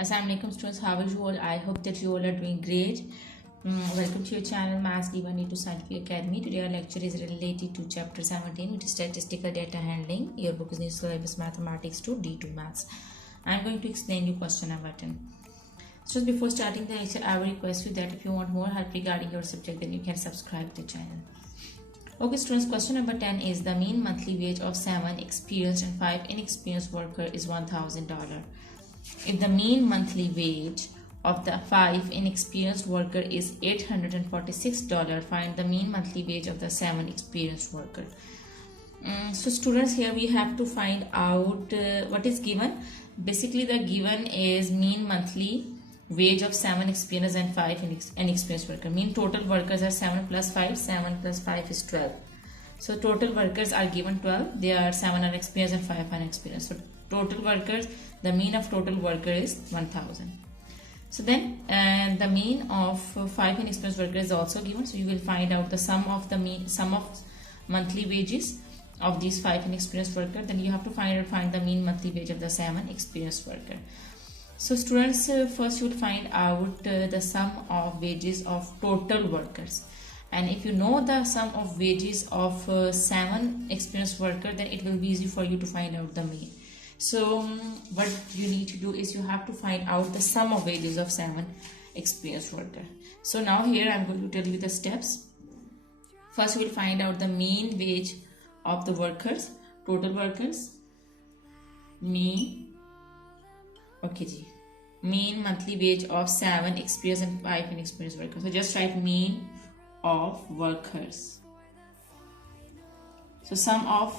Assalamualaikum students, how are you all? I hope that you all are doing great. Welcome to your channel Maths Divan to Scientific Academy. Today our lecture is related to chapter 17, which is statistical data handling. Your book is new syllabus mathematics to D2 maths. I am going to explain you question number 10. So before starting the lecture, I will request you that if you want more help regarding your subject, then you can subscribe to the channel. Okay students, question number 10 is the mean monthly wage of 7 experienced and 5 inexperienced worker is $1,000. If the mean monthly wage of the 5 inexperienced worker is $846, find the mean monthly wage of the 7 experienced worker. So students, here we have to find out what is given. Basically the given is mean monthly wage of 7 experienced and 5 inexperienced worker. Mean total workers are 7 plus 5. 7 plus 5 is 12. So total workers are given 12. They are 7 are experienced and 5 are inexperienced. So total workers, the mean of total worker is 1000. So then the mean of 5 inexperienced worker is also given. So you will find out the sum of monthly wages of these 5 inexperienced worker. Then you have to find the mean monthly wage of the 7 experienced worker. So students, first you will find out the sum of wages of total workers. And if you know the sum of wages of 7 experienced worker, then it will be easy for you to find out the mean. So what you need to do is you have to find out the sum of wages of 7 experienced worker. So now here I am going to tell you the steps. First we will find out the mean wage of the workers, total workers, mean monthly wage of 7 experienced and 5 inexperienced workers. So just write mean of workers. So sum of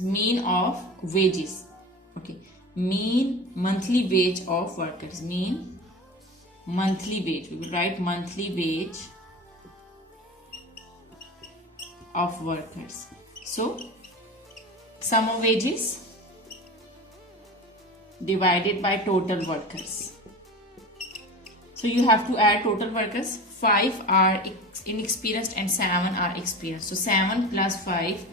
mean of wages. Mean monthly wage of workers. Mean monthly wage. We will write monthly wage of workers. So sum of wages divided by total workers. So you have to add total workers. 5 are inexperienced and 7 are experienced. So 7 plus 5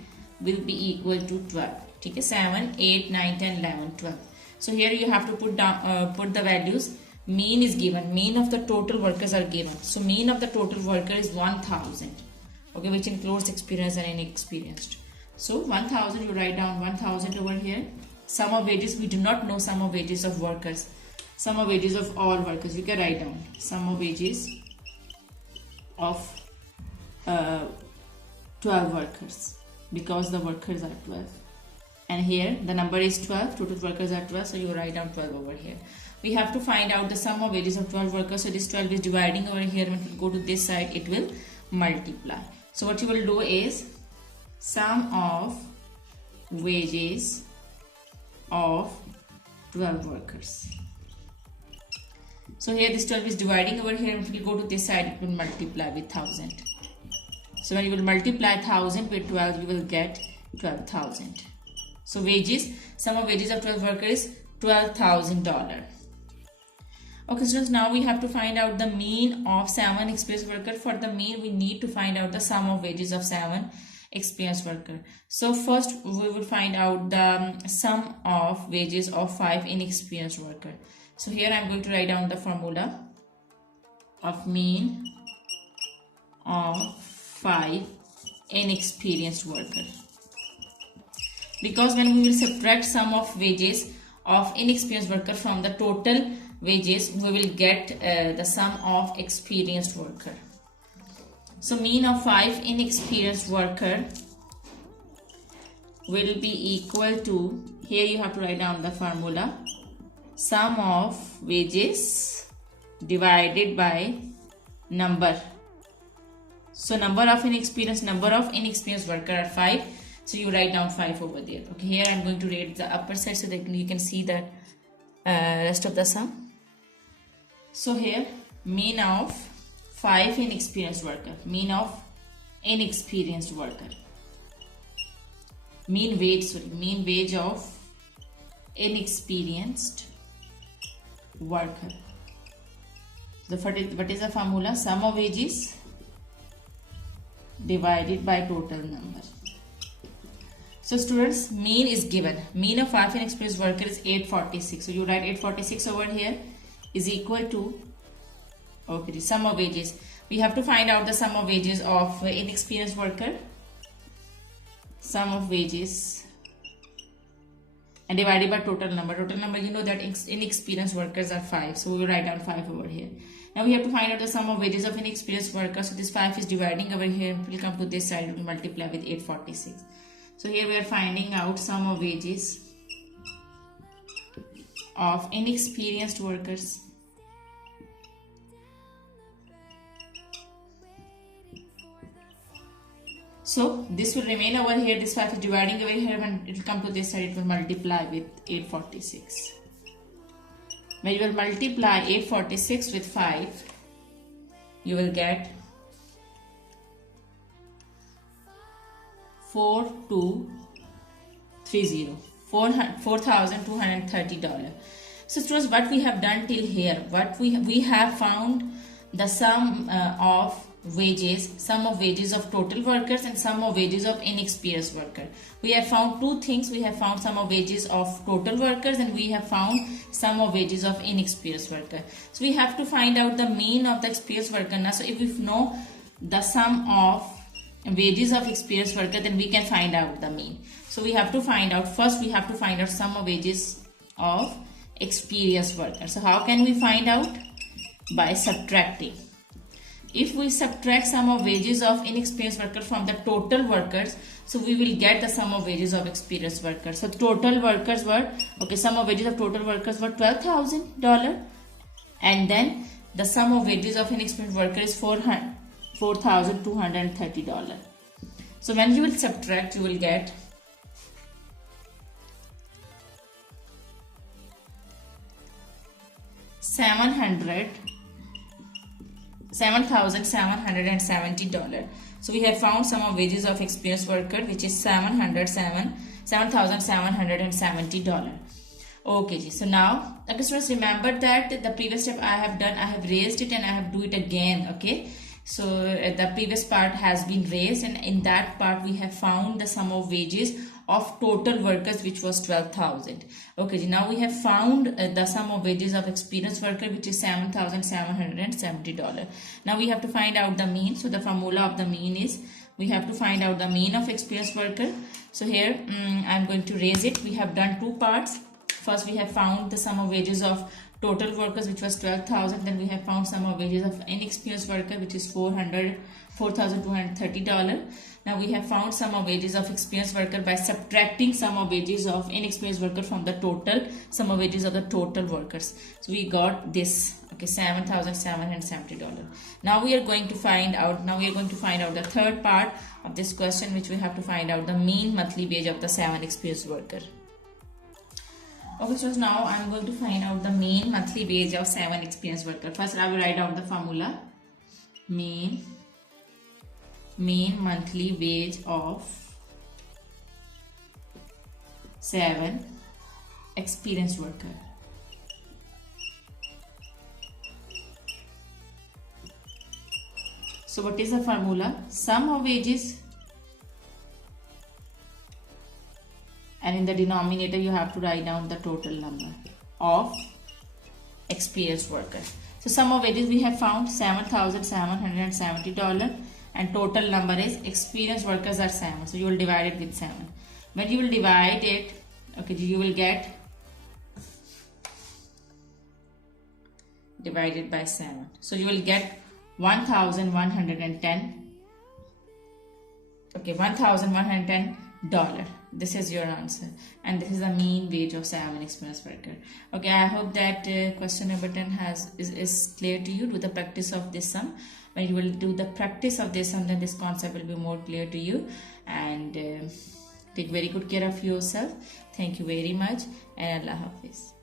will be equal to 12. Okay, 7, 8, 9, 10, 11, 12. So here you have to put the values. Mean is given. Mean of the total workers are given. So mean of the total worker is 1000. Okay, which includes experienced and inexperienced. So 1000, you write down 1000 over here. Sum of wages, we do not know sum of wages of workers. Sum of wages of all workers, you can write down sum of wages of 12 workers, because the workers are 12. And here the number is 12, total workers are 12, so you write down 12 over here. We have to find out the sum of wages of 12 workers. So this 12 is dividing over here. When we go to this side, it will multiply. So what you will do is sum of wages of 12 workers. So here this 12 is dividing over here. If you go to this side, it will multiply with 1000. So when you will multiply 1000 with 12, you will get 12,000. So wages, sum of wages of 12 workers is $12,000. Okay students, now we have to find out the mean of 7 experienced worker. For the mean, we need to find out the sum of wages of 7 experienced worker. So first we will find out the sum of wages of 5 inexperienced worker. So here I am going to write down the formula of mean of 5 inexperienced worker. Because when we will subtract sum of wages of inexperienced worker from the total wages, we will get the sum of experienced worker. So mean of 5 inexperienced worker will be equal to, here you have to write down the formula, sum of wages divided by number. So number of inexperienced worker are 5. So you write down 5 over there. Okay, here I am going to write the upper side so that you can see the rest of the sum. So here mean of 5 inexperienced worker. Mean of inexperienced worker. Mean wage of inexperienced worker. What is the formula? Sum of wages divided by total number. So students, mean is given. Mean of 5 inexperienced worker is 846. So you write 846 over here is equal to, okay, the sum of wages. We have to find out the sum of wages of inexperienced worker. Sum of wages and divided by total number. Total number, you know that inexperienced workers are 5. So we will write down 5 over here. Now we have to find out the sum of wages of inexperienced workers. So this 5 is dividing over here. It will come to this side. It will multiply with 846. So here we are finding out sum of wages of inexperienced workers. So this will remain over here. This 5 is dividing over here. When it will come to this side, it will multiply with 846. When you will multiply 846 with 5, you will get 4230, $4,230. So students, what we have done till here, what we have found the sum of wages, sum of wages of total workers and sum of wages of inexperienced worker. We have found two things. We have found sum of wages of total workers and we have found sum of wages of inexperienced worker. So we have to find out the mean of the experienced worker. Now, so if we know the sum of wages of experienced worker, then we can find out the mean. So we have to find out, first we have to find out sum of wages of experienced worker. So how can we find out? By subtracting. If we subtract sum of wages of inexperienced worker from the total workers, so we will get the sum of wages of experienced workers. So total workers were, okay, sum of wages of total workers were $12,000, and then the sum of wages of inexperienced worker is $4,230. So when you will subtract, you will get $7,770. So we have found sum of wages of experienced worker, which is $7,770. Okay, so now, okay, students, remember that the previous step I have done, I have raised it and I have do it again. Okay, so the previous part has been raised, and in that part we have found the sum of wages of total workers, which was 12,000. Okay, now we have found the sum of wages of experienced worker, which is $7,770. Now we have to find out the mean. So the formula of the mean is, we have to find out the mean of experienced worker. So here I'm going to raise it. We have done two parts. First we have found the sum of wages of total workers, which was 12,000. Then we have found sum of wages of inexperienced worker, which is $4,230. Now we have found sum of wages of experienced worker by subtracting sum of wages of inexperienced worker from the total sum of wages of the total workers. So we got this, okay, $7,770. Now we are going to find out, the third part of this question, which we have to find out the mean monthly wage of the 7 experienced worker. Okay, so now I am going to find out the mean monthly wage of 7 experienced worker. First I will write down the formula. Mean monthly wage of 7 experienced worker. So what is the formula? Sum of wages, and in the denominator you have to write down the total number of experienced worker. So sum of wages we have found $7,770, and total number is experienced workers are 7. So you will divide it with 7. When you will divide it, okay, you will get divided by 7. So you will get 1,110. Okay, $1,110. This is your answer, and this is the mean wage of 7 experienced worker. Okay, I hope that question number 10 is clear to you. Do the practice of this sum. When you will do the practice of this sum, then this concept will be more clear to you, and take very good care of yourself. Thank you very much, and Allah Hafiz.